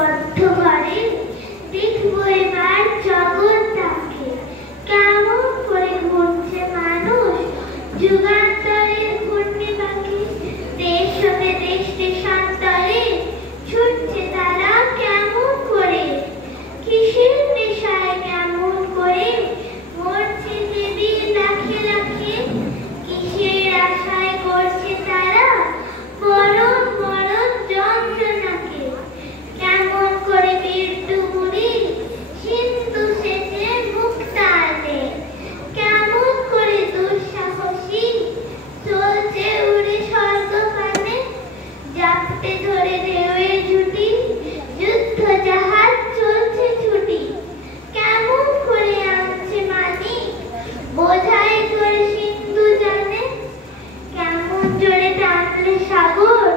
বদ্ধ ঘরে দেখবো এবার জগৎটাকে কেমন করে ঘুরছে মানুষ যুগান্তরের ঘূর্ণি পাখি দেশ হতে দেশ দেশান্তরে ছুটছে তারা কেমন করে কিসের নেশায় কেমন করে মরছে দেবী লাখে লাখে কিসের আশায় করছে তারা মরণ মরণ যন্ত্রণাকে কেমন করে মৃত্যু মুড়ি সিন্ধু সেচে মুক্তানে কেমন করে দুঃসাহসী চলছে উড়ে স্বর্গপানে জাপটে ধরে ঢেউয়ের ঝুঁটি যুদ্ধ জাহাজ চলছে ছুটি কেমন করে আনছে মানি বোঝাই করে সিন্ধু জানে কেমন জোরে টানলে সাগর